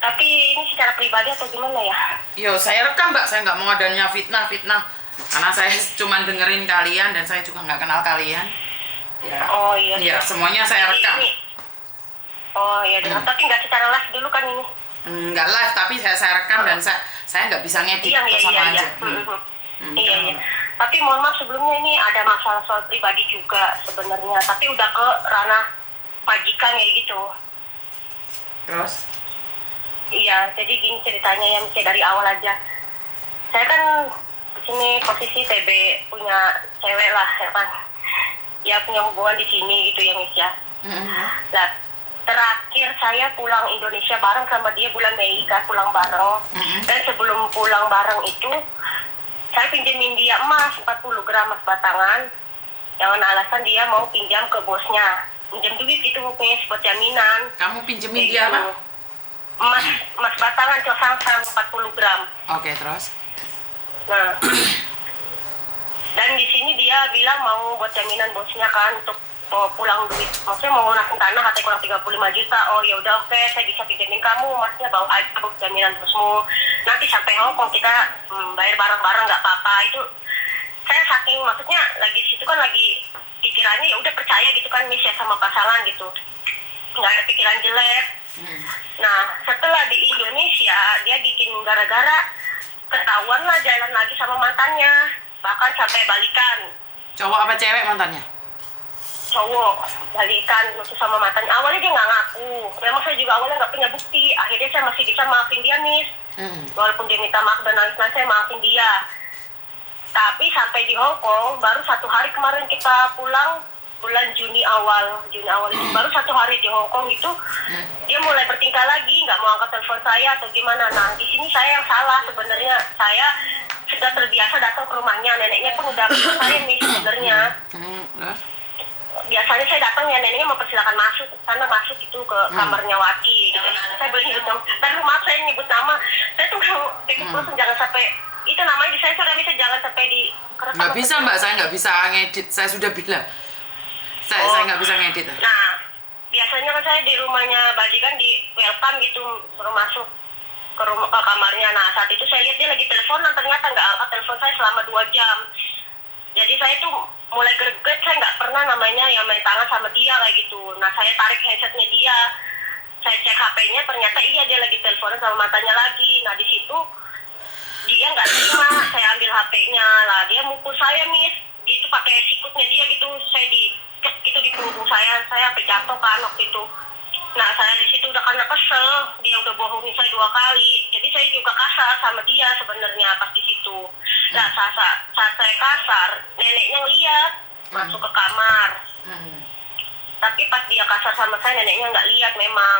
Tapi ini secara pribadi atau gimana ya? Yo, saya rekam Mbak, saya nggak mau adanya fitnah. Karena saya cuma dengerin kalian dan saya juga nggak kenal kalian. Ya, Oh iya. ya semuanya saya Jadi rekam. oh iya, tapi nggak secara live dulu kan ini? Nggak live, tapi saya rekam dan saya nggak bisa ngedit Iya, sama iya. aja. Iya. Tapi mohon maaf sebelumnya ini ada masalah soal pribadi juga sebenarnya. Tapi udah ke ranah majikan kayak gitu. Terus? Iya, jadi gini ceritanya yang dari awal aja. Saya kan di sini posisi TB punya cewek lah, ya kan. Ya punya hubungan di sini gitu ya, Miss ya. Nah, terakhir saya pulang Indonesia bareng sama dia bulan Mei, kan pulang bareng. Dan sebelum pulang bareng itu, saya pinjemin dia emas 40 gram emas batangan. Dengan alasan dia mau pinjam ke bosnya. Pinjam duit gitu, Miss, buat jaminan. Kamu pinjemin dia apa? Emas batangan cosangsang 40 gram. Oke, terus? Nah, dan di sini dia bilang mau buat jaminan bosnya kan untuk mau pulang duit. Maksudnya mau ngunasin tanah katanya kurang 35 juta. Oh ya udah oke, saya bisa pinjemin kamu, emasnya bawa aja buat jaminan bosmu. Nanti sampai Hongkong kita bayar bareng-bareng nggak apa-apa. Itu saya saking maksudnya lagi di situ kan lagi pikirannya ya udah percaya gitu kan Miss ya sama pasangan gitu. Nggak ada pikiran jelek. Nah, setelah di Indonesia dia bikin gara-gara ketahuan lah jalan lagi sama mantannya, bahkan sampai balikan. Cowok apa cewek mantannya? Cowok balikan terus sama mantannya. Awalnya dia nggak ngaku, memang saya juga awalnya nggak punya bukti. Akhirnya saya masih bisa maafin dia, Miss. Walaupun dia minta maaf dan nangis-nangis, saya maafin dia. Tapi sampai di Hongkong baru 1 hari kemarin kita pulang, bulan Juni awal itu baru 1 hari di Hongkong itu dia mulai bertingkah lagi, nggak mau angkat telepon saya atau gimana. Nah di sini saya yang salah sebenarnya. Saya sudah terbiasa datang ke rumahnya, neneknya pun udah saya nih sebenarnya. Biasanya saya datang ya neneknya mempersilakan masuk, karena masuk itu ke kamarnya Wati. Saya boleh nyebut nama, tapi maaf saya nyebut nama. Saya tuh langsung jangan sampai itu namanya disensor, bisa jangan sampai di. Nggak bisa Mbak, saya nggak bisa ngedit. Saya sudah bilang. Saya nggak bisa ngedit. Nah, biasanya kan saya di rumahnya Bajikan di welcome gitu, suruh masuk ke kamarnya. Nah, saat itu saya lihat dia lagi teleponan, ternyata nggak angkat telepon saya selama 2 jam. Jadi saya tuh mulai greget, saya nggak pernah namanya yang main tangan sama dia kayak gitu. Nah, saya tarik handsetnya dia, saya cek HP-nya, ternyata iya dia lagi teleponan sama matanya lagi. Nah, di situ dia nggak terima, saya ambil HP-nya lah, dia mukul saya Miss, gitu pakai sikutnya dia gitu, saya gitu di punggung saya sampai jatuh kan waktu itu. Nah saya di situ udah karena kesel, dia udah bohongin saya 2 kali, jadi saya juga kasar sama dia sebenarnya pas di situ. Nah saat saya kasar, neneknya ngeliat masuk ke kamar. Tapi pas dia kasar sama saya, neneknya nggak lihat memang.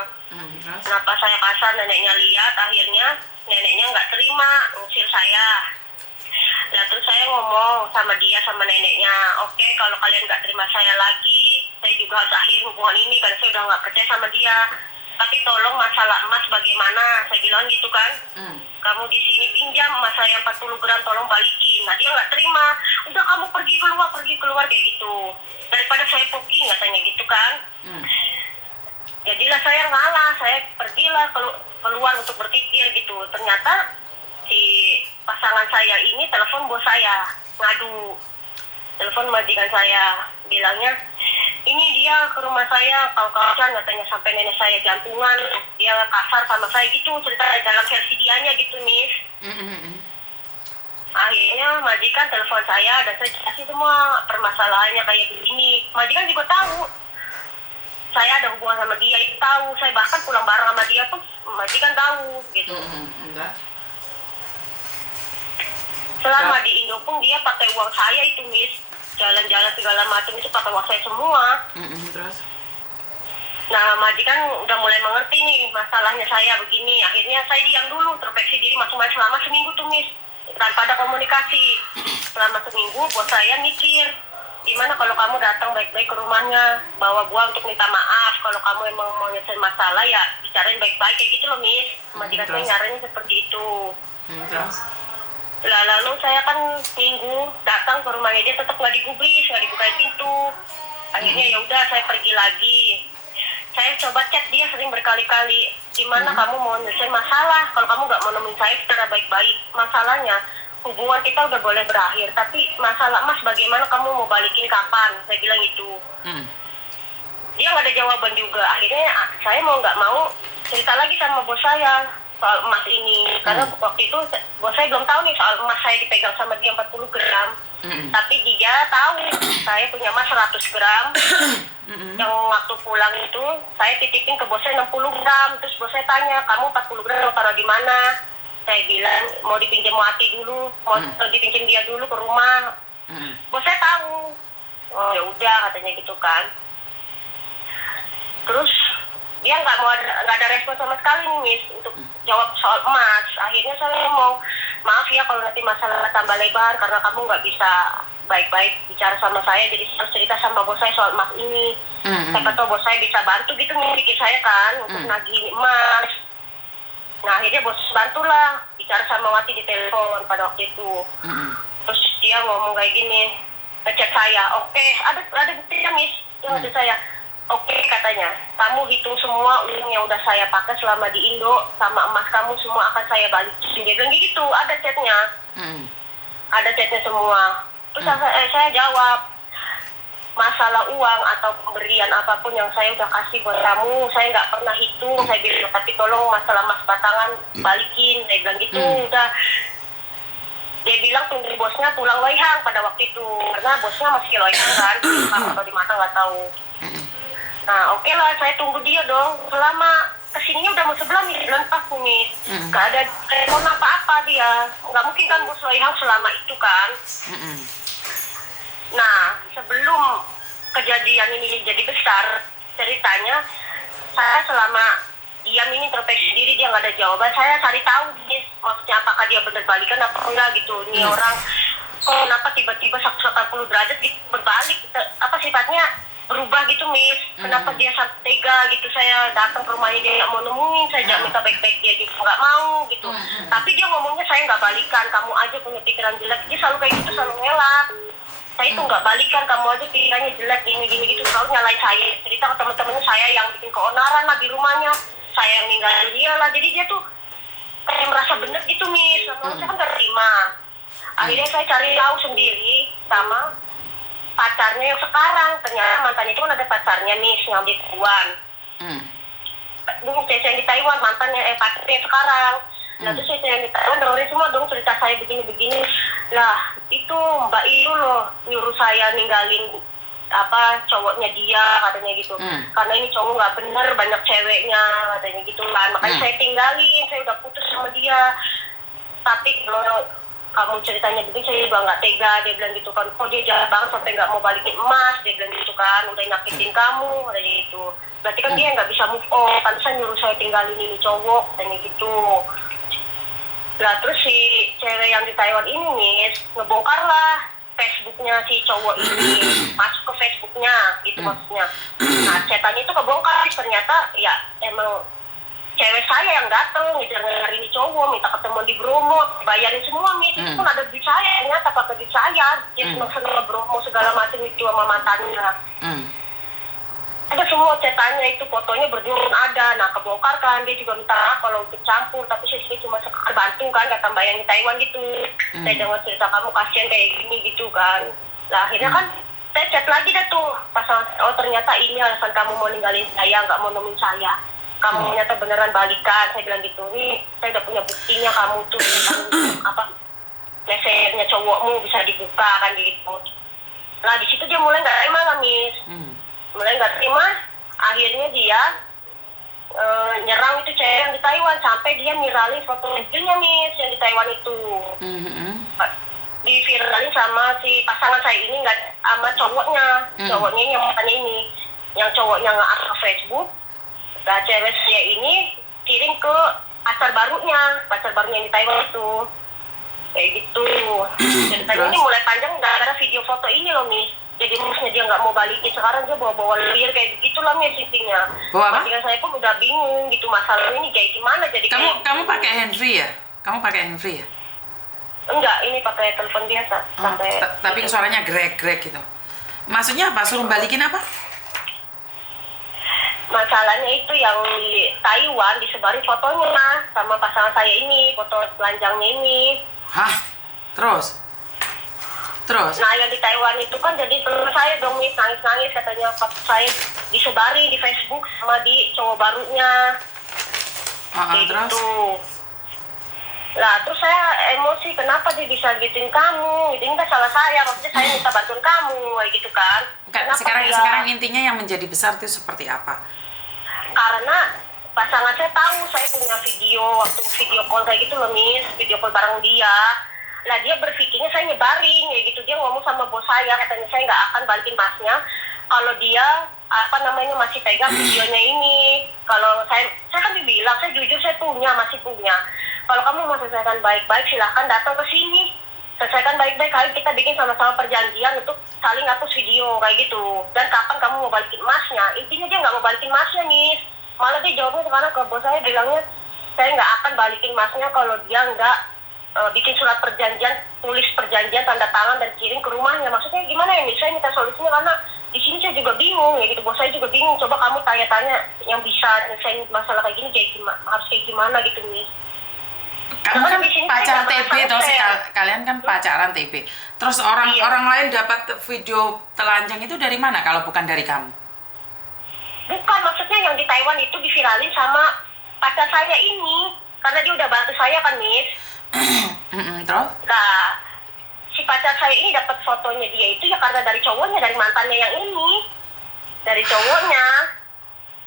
Kenapa saya kasar, neneknya lihat, akhirnya neneknya nggak terima, ngusir saya. Nah terus saya ngomong sama dia, sama neneknya, oke, kalau kalian nggak terima saya lagi, saya juga harus akhiri hubungan ini karena saya udah nggak percaya sama dia. Tapi tolong masalah emas bagaimana, saya bilang gitu kan. Kamu di sini pinjam emas saya 40 gram, tolong balikin. Nah dia nggak terima, udah kamu pergi keluar kayak gitu. Daripada saya poking katanya gitu kan. Jadilah saya ngalah, saya pergilah keluar untuk berpikir gitu. Ternyata si pasangan saya ini telepon bos saya, ngadu, telepon majikan saya, bilangnya ini dia ke rumah saya, kau-kauan katanya sampai nenek saya jantungan, dia kasar sama saya gitu, cerita dalam versi dianya gitu Miss. Akhirnya majikan telepon saya dan saya jelasin semua permasalahannya kayak begini. Majikan juga tahu saya ada hubungan sama dia, itu tahu, saya bahkan pulang bareng sama dia pun majikan tahu gitu. Selama di Indo pun dia pakai uang saya itu Miss, jalan-jalan segala macam itu pakai uang saya semua. Terus? Nah majikan udah mulai mengerti nih masalahnya saya begini. Akhirnya saya diam dulu, introspeksi diri masing-masing selama seminggu tuh Miss, tanpa ada komunikasi. Selama seminggu bos saya mikir, gimana kalau kamu datang baik-baik ke rumahnya, bawa buah untuk minta maaf. Kalau kamu emang mau nyelesain masalah ya bicarain baik-baik kayak gitu loh Miss. Majikan saya nyaranin seperti itu. Terus? Lalu saya kan minggu datang ke rumahnya dia tetap nggak digubris, nggak dibukain pintu. Akhirnya ya udah saya pergi lagi. Saya coba chat dia sering berkali-kali, gimana kamu mau nyelesain masalah kalau kamu nggak mau nemuin saya secara baik-baik. Masalahnya hubungan kita udah boleh berakhir, tapi masalah Mas bagaimana kamu mau balikin kapan? Saya bilang gitu. Dia nggak ada jawaban juga. Akhirnya saya mau nggak mau cerita lagi sama bos saya soal emas ini, karena waktu itu bos saya belum tahu nih soal emas saya dipegang sama dia 40 gram. Tapi dia tahu saya punya emas 100 gram. Yang waktu pulang itu saya titipin ke bos saya 60 gram. Terus bos saya tanya, kamu 40 gram mau taruh di mana? Saya bilang mau dipinjam Wati dulu, mau dipinjam dia dulu ke rumah. Bos saya tahu. Oh ya udah katanya gitu kan. Terus dia nggak ada respon sama sekali nih Miss untuk jawab soal emas. Akhirnya saya mau maaf ya kalau nanti masalah tambah lebar karena kamu nggak bisa baik-baik bicara sama saya, jadi saya harus cerita sama bos saya soal emas ini. Siapa tahu bos saya bisa bantu gitu nih bikin saya kan untuk nagih emas. Nah akhirnya bos bantulah bicara sama Wati di telepon pada waktu itu. Terus dia ngomong kayak gini, ngechat saya, oke, ada buktinya Miss, dia ngechat saya. Oke katanya, kamu hitung semua uang yang udah saya pakai selama di Indo sama emas kamu semua akan saya balikin. Dia bilang gitu, ada chatnya, ada chatnya semua. Terus saya jawab, masalah uang atau pemberian apapun yang saya udah kasih buat kamu, saya nggak pernah hitung. Saya bilang, tapi tolong masalah emas batangan balikin. Saya bilang gitu, udah. Dia bilang tunggu bosnya pulang loihang pada waktu itu, karena bosnya masih loihang kan, atau di mana nggak tahu. Nah oke lah, saya tunggu dia dong. Selama kesininya udah mau sebulan nih, bulan pas nih. Gak ada telepon apa-apa dia. Gak mungkin kan bos loihang selama itu kan. Nah sebelum kejadian ini jadi besar, ceritanya saya selama diam ini introspeksi diri, dia nggak ada jawaban. Saya cari tahu nih, maksudnya apakah dia benar balikan apa enggak gitu. Ini orang kok kenapa tiba-tiba 180 derajat gitu berbalik, apa sifatnya berubah gitu Miss. Kenapa dia sampai tega gitu, saya datang ke rumahnya dia nggak mau nemuin, saya jangan minta baik-baik dia juga nggak mau gitu. Tapi dia ngomongnya saya nggak balikan, kamu aja punya pikiran jelek. Dia selalu kayak gitu, selalu ngelak. Saya itu nggak balikan, kamu aja pikirannya jelek gini gitu, selalu nyalain saya. Cerita ke teman-temannya saya yang bikin keonaran lah di rumahnya, saya yang ninggalin dia lah. Jadi dia tuh kayak merasa bener gitu Miss. Sama saya kan nggak terima. Akhirnya saya cari tahu sendiri sama pacarnya yang sekarang. Ternyata mantannya itu kan ada pacarnya nih yang di Taiwan. Dulu saya di Taiwan, mantannya pacarnya yang sekarang. Nah terus saya yang di Taiwan dengerin semua dong cerita saya begini-begini. Lah itu Mbak Iru loh nyuruh saya ninggalin apa cowoknya dia katanya gitu. Karena ini cowok nggak bener, banyak ceweknya katanya gitu kan. Makanya saya tinggalin, saya udah putus sama dia. Tapi kalau kamu ceritanya begini saya juga nggak tega, dia bilang gitu kan. Kok dia jahat banget sampai nggak mau balikin emas, dia bilang gitu kan. Udah nyakitin kamu katanya gitu. Berarti kan dia nggak bisa move on, kan saya nyuruh saya tinggalin ini cowok katanya gitu. Lah terus si cewek yang di Taiwan ini nih ngebongkar lah Facebooknya si cowok ini, masuk ke Facebooknya gitu maksudnya. Nah cetannya itu kebongkar, ternyata ya emang cewek saya yang dateng ngejar-ngejar ini cowok, minta ketemu di Bromo, bayarin semua Miss. Itu pun ada duit saya, ternyata pakai duit saya. Dia seneng-seneng nge-Bromo segala macam itu sama mantannya. Ada semua cetannya itu, fotonya berdua ada. Nah kebongkar kan, dia juga minta maaf kalau ikut campur, tapi saya cuma sekadar bantu kan, kata mbak yang di Taiwan gitu. Saya dengar cerita kamu kasihan kayak gini gitu kan. Nah akhirnya kan saya chat lagi dah tuh, pasal oh ternyata ini alasan kamu mau ninggalin saya, nggak mau nemuin saya. Kamu ternyata beneran balikan, saya bilang gitu. Nih saya udah punya buktinya, kamu tuh apa mesenya cowokmu bisa dibuka kan gitu. Nah di situ dia mulai nggak terima lah Miss. Mulai nggak terima, akhirnya dia nyerang itu cewek yang di Taiwan sampai dia viralin foto mobilnya Miss yang di Taiwan itu. Diviralin sama si pasangan saya ini, nggak sama cowoknya. Cowoknya ini yang mantannya ini, yang cowoknya nge-up ke Facebook. Nah cewek saya ini kirim ke pacar barunya yang di Taiwan itu. Kayak gitu. Ceritanya ini mulai panjang gara-gara video foto ini loh Miss. Jadi maksudnya dia nggak mau balikin, sekarang dia bawa-bawa lir kayak begitulah Miss intinya. Maksudnya saya pun udah bingung gitu masalah ini kayak gimana. Jadi kamu pakai handfree ya? Kamu pakai handfree ya? Enggak, ini pakai telepon biasa. Tapi suaranya grek gitu. Maksudnya apa? Suruh balikin apa? Masalahnya itu yang di Taiwan disebarin fotonya sama pasangan saya ini, foto telanjangnya ini. Hah? Terus? Nah yang di Taiwan itu kan jadi teman saya dong, Miss, nangis-nangis katanya foto saya disebarin di Facebook sama di cowok barunya. Kayak Terus? gitu. Lah terus saya emosi, kenapa dia bisa gituin kamu? Ini kan salah saya, maksudnya saya minta bantuan kamu, kayak gitu kan. Bukan, Kenapa sekarang intinya yang menjadi besar itu seperti apa? Karena pasangan saya tahu saya punya video call kayak gitu loh, Miss, video call bareng dia. Lah dia berpikirnya saya nyebarin kayak gitu. Dia ngomong sama bos saya, katanya saya nggak akan balikin masnya kalau dia masih pegang videonya ini. Kalau saya kan dibilang, saya jujur saya masih punya. Kalau kamu mau selesaikan baik-baik, silahkan datang ke sini, selesaikan baik-baik. Kali kita bikin sama-sama perjanjian untuk saling hapus video kayak gitu. Dan kapan kamu mau balikin emasnya? Intinya dia nggak mau balikin emasnya, Miss. Malah dia jawabnya sekarang ke bos saya, bilangnya saya nggak akan balikin emasnya kalau dia nggak bikin surat perjanjian, tulis perjanjian, tanda tangan dan kirim ke rumahnya. Maksudnya gimana ya, Miss? Saya minta solusinya karena di sini saya juga bingung ya gitu. Bos saya juga bingung. Coba kamu tanya-tanya yang bisa nyelesain masalah kayak gini harus kayak gimana gitu, Miss. Kamu kan pacar TB toh, kalian kan Hmm? pacaran TB. Terus orang lain dapat video telanjang itu dari mana kalau bukan dari kamu? Bukan, maksudnya yang di Taiwan itu diviralin sama pacar saya ini. Karena dia udah bantu saya kan, Miss. Terus? Nah, si pacar saya ini dapat fotonya dia itu ya karena dari cowoknya, dari mantannya yang ini. Dari cowoknya.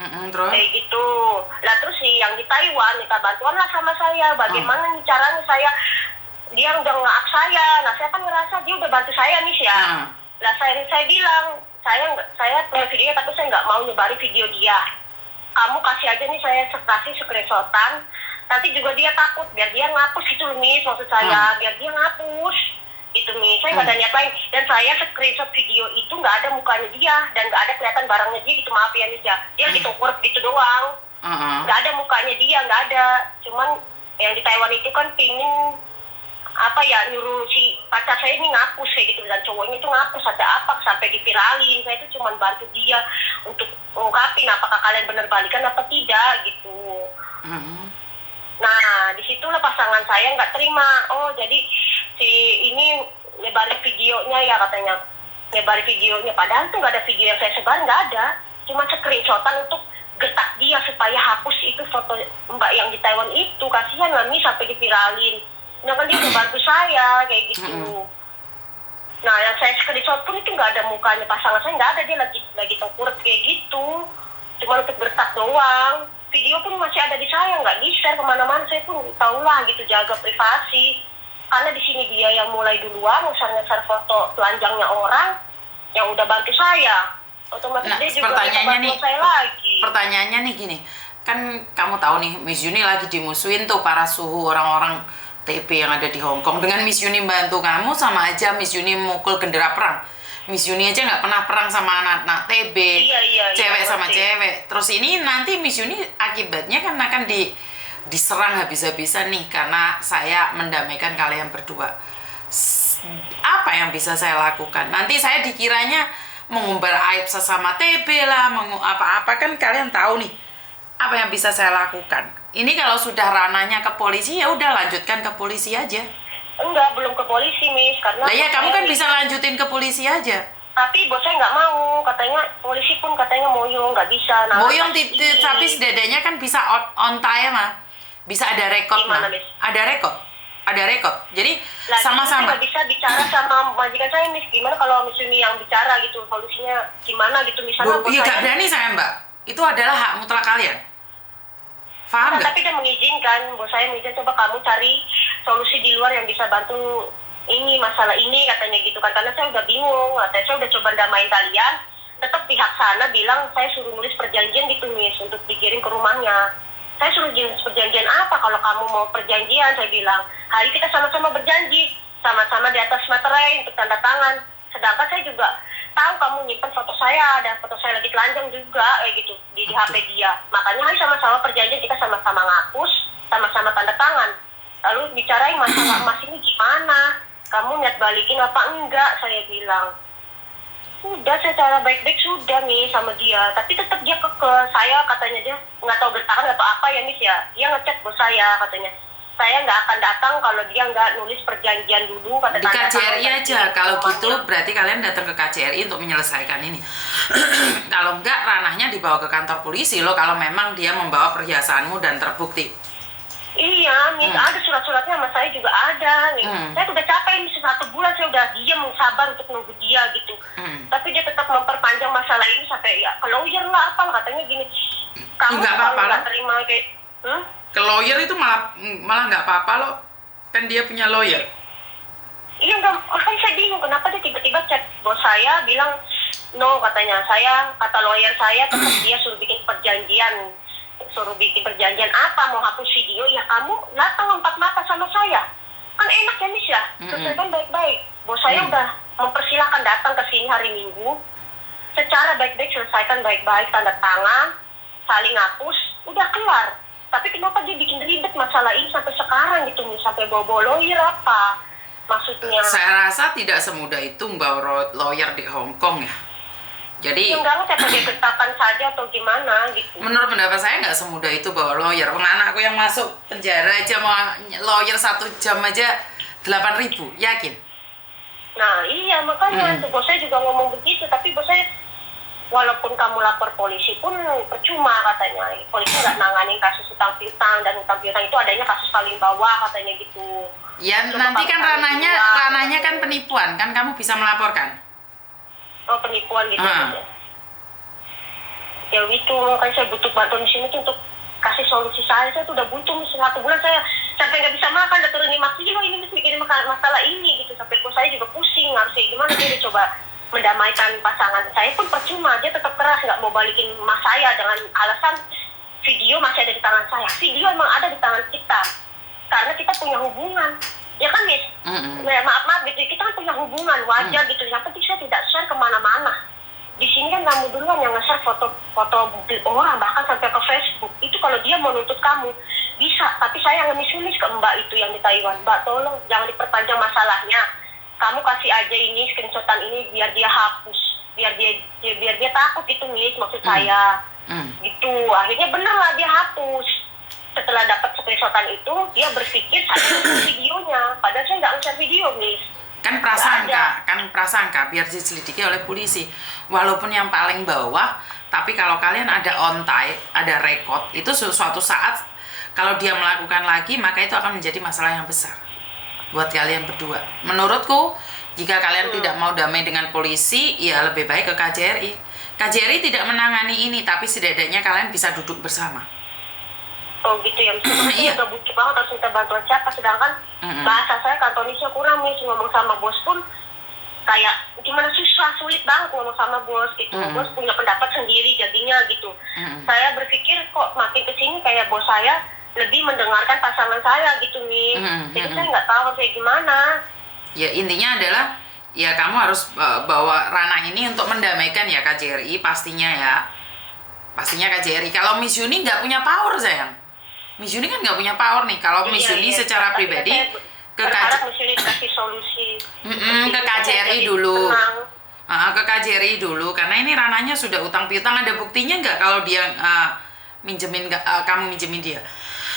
Terus? Kayak gitu. Lah terus si yang di Taiwan minta bantuan lah sama saya. Bagaimana nih caranya dia udah nge-up saya. Nah saya kan ngerasa dia udah bantu saya, Miss ya. Lah saya bilang, saya punya videonya tapi saya nggak mau nyebarin video dia. Kamu kasih aja nih, saya kasih screenshotan. Nanti juga dia takut biar dia ngapus gitu loh, Miss, maksud saya. Biar dia ngapus itu, Miss. Saya nggak ada niat lain. Dan saya screenshot video itu nggak ada mukanya dia dan nggak ada kelihatan barangnya dia gitu, maaf ya, Miss ya. Dia ditukur gitu doang. Nggak ada mukanya dia, nggak ada. Cuman yang di Taiwan itu kan pingin nyuruh si pacar saya ini ngapus kayak gitu, dan cowoknya itu ngapus, ada apa sampai diviralin. Saya itu cuma bantu dia untuk ngungkapin apakah kalian bener balikan apa tidak gitu. Nah disitulah pasangan saya nggak terima. Oh jadi si ini nyebarin videonya ya, katanya nyebarin videonya, padahal tuh nggak ada video yang saya sebar, nggak ada, cuma screenshotan untuk getak dia supaya hapus itu foto mbak yang di Taiwan itu. Kasihan lah, Miss, sampai diviralin. Nah kan dia udah bantu saya kayak gitu. Nah yang saya screenshot pun itu nggak ada mukanya pasangan saya, nggak ada, dia lagi tengkurap kayak gitu, cuma untuk gertak doang. Video pun masih ada di saya, nggak di-share kemana-mana. Saya pun tahu lah gitu, jaga privasi. Karena di sini dia yang mulai duluan ngeser foto telanjangnya orang yang udah bantu saya. Otomatis dia juga bantu saya lagi. Pertanyaannya nih gini, kan kamu tahu nih Miss Yuni lagi dimusuhin tuh para suhu orang-orang TB yang ada di Hong Kong. Dengan Miss Yuni bantu kamu sama aja Miss Yuni mukul gendera perang. Miss Yuni aja nggak pernah perang sama anak-anak TB, cewek sama cewek. Terus ini nanti Miss Yuni akibatnya kan akan diserang habis-habisan nih karena saya mendamaikan kalian berdua. Apa yang bisa saya lakukan? Nanti saya dikiranya mengumbar aib sesama TB lah, apa-apa, kan kalian tahu nih apa yang bisa saya lakukan. Ini kalau sudah ranahnya ke polisi ya udah lanjutkan ke polisi aja. Enggak, belum ke polisi, Miss, karena... Lah ya kamu kan bisa lanjutin ke polisi aja. Tapi bos saya nggak mau, katanya polisi pun katanya moyong, nggak bisa. Moyong tapi setidaknya kan bisa on time lah. Bisa ada rekod. Gimana, Miss? Ada rekod. Jadi sama-sama. Saya nggak bisa bicara sama majikan saya, Miss. Gimana kalau Miss Yuni yang bicara gitu, solusinya gimana gitu, misalnya bos Iya saya... gak berani saya, Mbak. Itu adalah hak mutlak kalian. Paham nggak? Tapi dia mengizinkan, bos saya mengizinkan, coba kamu cari solusi di luar yang bisa bantu ini, masalah ini, katanya gitu kan. Karena saya udah bingung, saya udah coba damaiin kalian, tetap pihak sana bilang saya suruh nulis perjanjian gitu, Miss, untuk dikirim ke rumahnya. Saya suruh nulis perjanjian apa? Kalau kamu mau perjanjian, saya bilang, hari kita sama-sama berjanji, sama-sama di atas materai untuk tanda tangan. Sedangkan saya juga tahu kamu nyimpen foto saya, ada foto saya lagi telanjang juga kayak gitu di HP dia. Makanya hari sama-sama perjanjian, kita sama-sama ngapus, sama-sama tanda tangan. Lalu bicarain masalah emas ini gimana, kamu niat balikin apa enggak, saya bilang. Udah secara baik-baik sudah nih sama dia, tapi tetap dia ke saya, katanya dia nggak tahu gertakan atau apa ya Miss ya, dia ngechat bos saya, katanya saya nggak akan datang kalau dia nggak nulis perjanjian dulu, kata Di KJRI aja, kalau gitu rumahnya. berarti kalian datang ke KJRI untuk menyelesaikan ini. Kalau enggak, ranahnya dibawa ke kantor polisi loh, kalau memang dia membawa perhiasanmu dan terbukti. Iya, Miss, ada surat-suratnya sama saya juga ada nih. Saya udah capek ini 1 bulan, saya udah diam sabar untuk nunggu dia gitu. Tapi dia tetap memperpanjang masalah ini sampai ya ke lawyer lah apa, katanya gini. Kamu Nggak kalau apa-apa lah. nggak terima kayak, Ke lawyer itu malah nggak apa-apa loh, kan dia punya lawyer. Iya enggak, makanya saya bingung kenapa dia tiba-tiba chat bos saya bilang no, katanya kata lawyer saya tetap dia suruh bikin perjanjian apa, mau hapus video ya kamu datang 4 mata sama saya, kan enak ya Miss ya, selesaikan baik-baik. Bos saya udah mempersilahkan datang ke sini hari Minggu, secara baik-baik selesaikan baik-baik, tanda tangan, saling hapus, udah kelar. Tapi kenapa dia bikin ribet masalah ini sampai sekarang gitu Miss, sampai bawa lawyer apa maksudnya? Saya rasa tidak semudah itu membawa lawyer di Hong Kong ya. Jadi Enggak, saya pakai gertakan saja atau gimana gitu. menurut pendapat saya nggak semudah itu bawa lawyer. Anakku yang masuk penjara aja mau lawyer 1 jam aja 8.000, yakin? Nah iya makanya bos saya juga ngomong begitu, tapi bos saya walaupun kamu lapor polisi pun percuma, katanya polisi nggak nanganin kasus utang piutang, dan utang piutang itu adanya kasus paling bawah, katanya gitu. Ya Coba nanti kalau kan kami ranahnya bilang, kan penipuan, kan kamu bisa melaporkan. oh penipuan gitu gitu. Ya itu makanya saya butuh bantuan di sini tuh untuk kasih solusi. Saya tuh udah butuh 1 bulan, saya sampai nggak bisa makan, udah turun 5 kilo ini mikirin masalah ini gitu, sampai bos saya juga pusing harusnya gimana. Dia udah coba mendamaikan pasangan saya pun percuma, dia tetap keras nggak mau balikin emas saya dengan alasan video masih ada di tangan saya. Video emang ada di tangan kita karena kita punya hubungan, ya kan Miss? Maaf gitu, kita kan punya hubungan, wajar gitu. Yang penting saya tidak share kemana-mana. Di sini kan kamu duluan yang nge-share foto orang, bahkan sampai ke Facebook. Itu kalau dia mau nuntut kamu bisa, tapi saya yang ngemis-ngemis ke Mbak itu yang di Taiwan, Mbak tolong jangan diperpanjang masalahnya, kamu kasih aja ini screenshotan ini biar dia hapus, biar dia takut gitu Miss, maksud saya gitu. Akhirnya bener lah dia hapus. Setelah dapat screenshotan itu, dia berpikir saya nge-share videonya, padahal saya nggak nge-share video Miss. Kan prasangka biar diselidiki oleh polisi. Walaupun yang paling bawah, tapi kalau kalian ada ontai, ada rekod, itu suatu saat kalau dia melakukan lagi, maka itu akan menjadi masalah yang besar buat kalian berdua. Menurutku, jika kalian tidak mau damai dengan polisi, ya lebih baik ke KJRI. KJRI tidak menangani ini, tapi setidaknya kalian bisa duduk bersama. Oh gitu ya, Iya. udah butuh banget harus minta bantuan siapa, sedangkan bahasa saya kantonisnya kurang Miss, ngomong sama bos pun kayak gimana, sulit banget ngomong sama bos gitu. Bos punya pendapat sendiri jadinya gitu. Saya berpikir kok makin kesini kayak bos saya lebih mendengarkan pasangan saya gitu Miss. Jadi saya nggak tahu saya gimana. Ya intinya adalah ya kamu harus bawa ranah ini untuk mendamaikan ya KJRI pastinya ya. Pastinya KJRI. Kalau Miss Yuni nggak punya power sayang. Miss Yuni kan nggak punya power nih. Kalau Miss Yuni secara Tapi pribadi saya berharap Miss Yuni kasih solusi. ke KJRI dulu. Ke KJRI dulu karena ini ranahnya sudah utang piutang, ada buktinya nggak kalau dia kamu minjemin dia?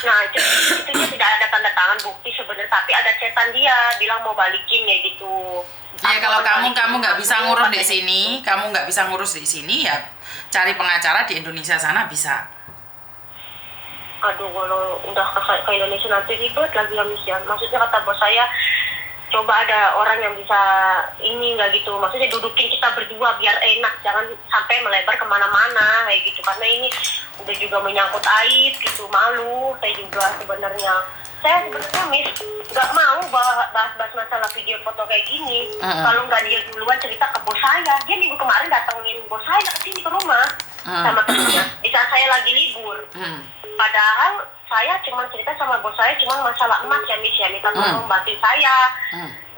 Nah itu tidak ada tanda tangan bukti sebenarnya, tapi ada chatan dia bilang mau balikin ya gitu. Ya kalau kamu nggak bisa ngurus di sini, kamu nggak bisa ngurus di sini ya cari pengacara di Indonesia sana bisa. Aduh, kalau udah ke Indonesia nanti ribet lagi ya Miss ya. Maksudnya kata bos saya, coba ada orang yang bisa ini nggak gitu. Maksudnya dudukin kita berdua biar enak, jangan sampai melebar kemana-mana kayak gitu. Karena ini udah juga menyangkut aib gitu, malu saya juga sebenarnya. Saya sebenarnya Miss nggak mau bahas masalah video foto kayak gini. Kalau nggak dia duluan cerita ke bos saya, dia minggu kemarin datengin bos saya ke sini ke rumah sama temennya. Di saat saya lagi libur. Padahal saya cuma cerita sama bos saya cuma masalah emas ya Miss ya, minta tolong bantuin saya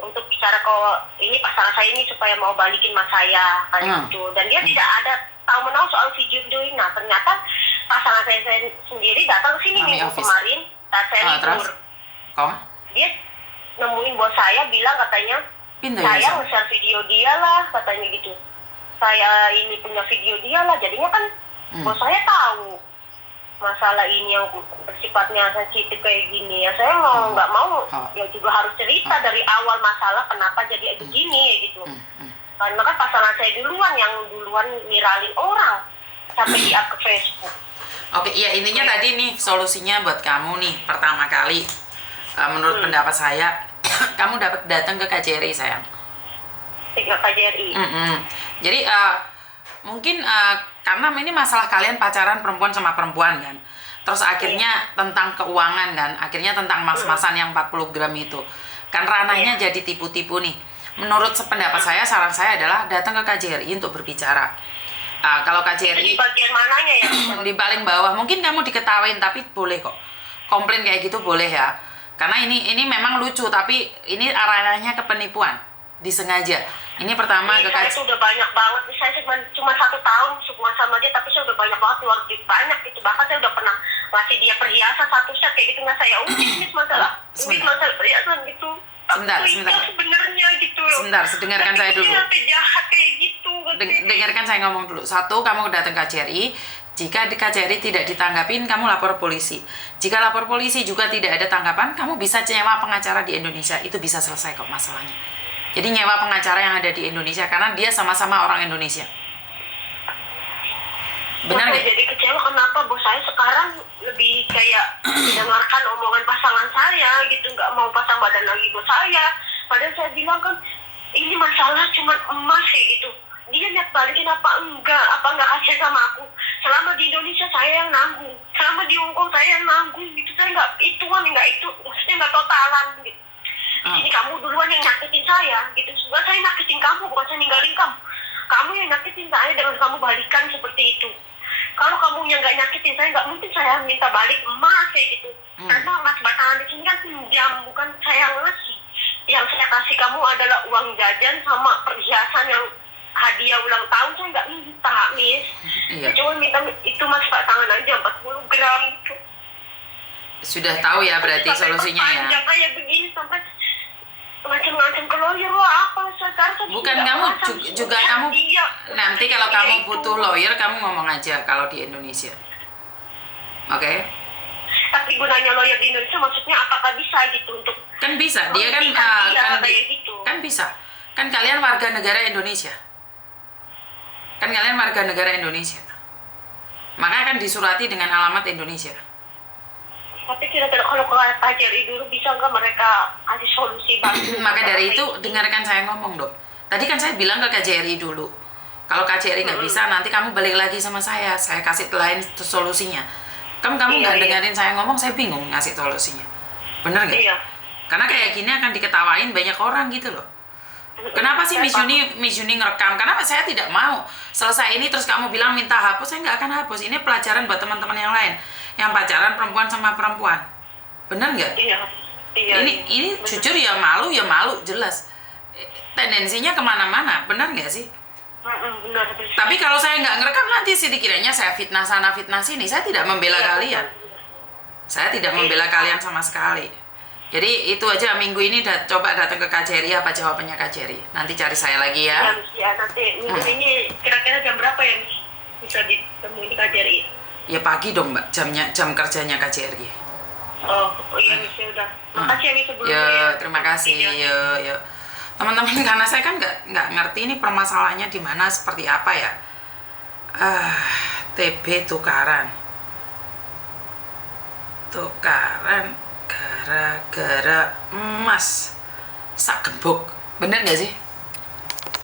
untuk bicara ke ini pasangan saya ini supaya mau balikin emas saya kayak gitu. Dan dia tidak ada tahu menahu soal video ini. Nah ternyata pasangan saya sendiri datang ke sini minggu kemarin saat saya libur. Dia nemuin bos saya bilang katanya saya nge-share video dia lah katanya gitu. saya ini punya video dia lah, jadinya kan bos saya tahu masalah ini yang bersifatnya sensitif kayak gini ya. Saya mau nggak mau ya juga harus cerita dari awal masalah kenapa jadi begini ya gitu. Karena kan pasangan saya duluan yang viralin orang sampai di up ke Facebook. Oke, iya intinya tadi nih solusinya buat kamu nih pertama kali menurut pendapat saya kamu dapat datang ke KJRI sayang. Ke KJRI. Jadi mungkin karena ini masalah kalian pacaran perempuan sama perempuan kan. Terus akhirnya tentang keuangan kan, akhirnya tentang mas-masan yang 40 gram itu. Kan ranahnya jadi tipu-tipu nih. Menurut pendapat saya, saran saya adalah datang ke KJRI untuk berbicara. Kalau KJRI di bagian mananya ya? di paling bawah, mungkin kamu diketawain tapi boleh kok. Komplain kayak gitu boleh ya. Karena ini memang lucu tapi ini ranahnya ke penipuan. Disengaja. Ini pertama ke saya itu udah banyak banget. Saya cuma 1 tahun suka sama dia, tapi saya udah banyak banget keluar duit banyak gitu. Bahkan saya udah pernah ngasih dia perhiasan 1 set kayak gitu, nggak saya ini masalah perhiasan gitu. Sebentar. Sebenarnya gitu. Sebentar, dengarkan saya dulu. Tapi jahat kayak gitu. Dengarkan saya ngomong dulu. 1, kamu datang ke KJRI. Jika di KJRI tidak ditanggapin, kamu lapor polisi. Jika lapor polisi juga tidak ada tanggapan, kamu bisa nyewa pengacara di Indonesia. Itu bisa selesai kok masalahnya. Jadi nyewa pengacara yang ada di Indonesia karena dia sama-sama orang Indonesia. Benar nggak? Jadi kecewa kenapa bos saya sekarang lebih kayak mendengarkan omongan pasangan saya gitu, nggak mau pasang badan lagi bos saya. Padahal saya bilang kan ini masalah cuma emas kayak gitu. Dia niat balikin apa enggak kasih sama aku. Selama di Indonesia saya yang nanggung, selama di Hongkong saya yang nanggung gitu. Saya nggak maksudnya nggak totalan gitu. Jadi kamu duluan yang nyakitin saya gitu. Sebenarnya saya nyakitin kamu, bukan saya ninggalin kamu. Kamu yang nyakitin saya dengan kamu balikan seperti itu. Kalau kamu yang nggak nyakitin saya, nggak mungkin saya minta balik emas kayak gitu. Karena emas batangan di sini kan pinjam, bukan saya yang ngasih. Yang saya kasih kamu adalah uang jajan sama perhiasan yang hadiah ulang tahun. Saya nggak minta, Miss. Saya cuma minta itu emas batangan aja 40 gram gitu. Sudah tahu ya berarti solusinya ya. Panjang kayak begini sampai macam-macam ke lawyer lo apa sekarang. Bukan kamu juga kamu nanti kalau kamu butuh lawyer kamu ngomong aja kalau di Indonesia. Oke? Tapi gunanya lawyer di Indonesia maksudnya apakah bisa gitu untuk kan bisa dia kan gitu. Kan bisa kan kalian warga negara Indonesia maka akan disurati dengan alamat Indonesia. Tapi kira-kira kalau ke KJRI dulu bisa nggak mereka kasih solusi bantu? Maka dari itu dengarkan saya ngomong dong. Tadi kan saya bilang ke KJRI dulu. Kalau KJRI nggak bisa, nanti kamu balik lagi sama saya kasih lain solusinya. Kamu nggak dengerin saya ngomong, saya bingung ngasih solusinya. Bener nggak? Iya. Karena kayak gini akan diketawain banyak orang gitu loh. Kenapa sih Miss Yuni ngerekam? Karena saya tidak mau selesai ini terus kamu bilang minta hapus, saya nggak akan hapus. Ini pelajaran buat teman-teman yang lain yang pacaran perempuan sama perempuan. Bener nggak? Iya. Ini jujur ya malu jelas. Tendensinya kemana-mana, bener nggak sih? Benar. Tapi kalau saya nggak ngerekam nanti sih dikiranya saya fitnah sana fitnah sini. Saya tidak membela kalian. Saya tidak membela kalian sama sekali. Jadi itu aja minggu ini coba datang ke KJRI apa jawabannya KJRI. Nanti cari saya lagi ya. Ya nanti minggu ini kira-kira jam berapa ya bisa ditemui di KJRI? Ya pagi dong Mbak, jam kerjanya KJRI. Oh iya Miss, udah. Makasih ya Miss sebelumnya. Ya, terima kasih. Ya. Teman-teman karena saya kan nggak ngerti ini permasalahannya di mana seperti apa ya. TB tukaran gara-gara emas sak gembok. Bener nggak sih?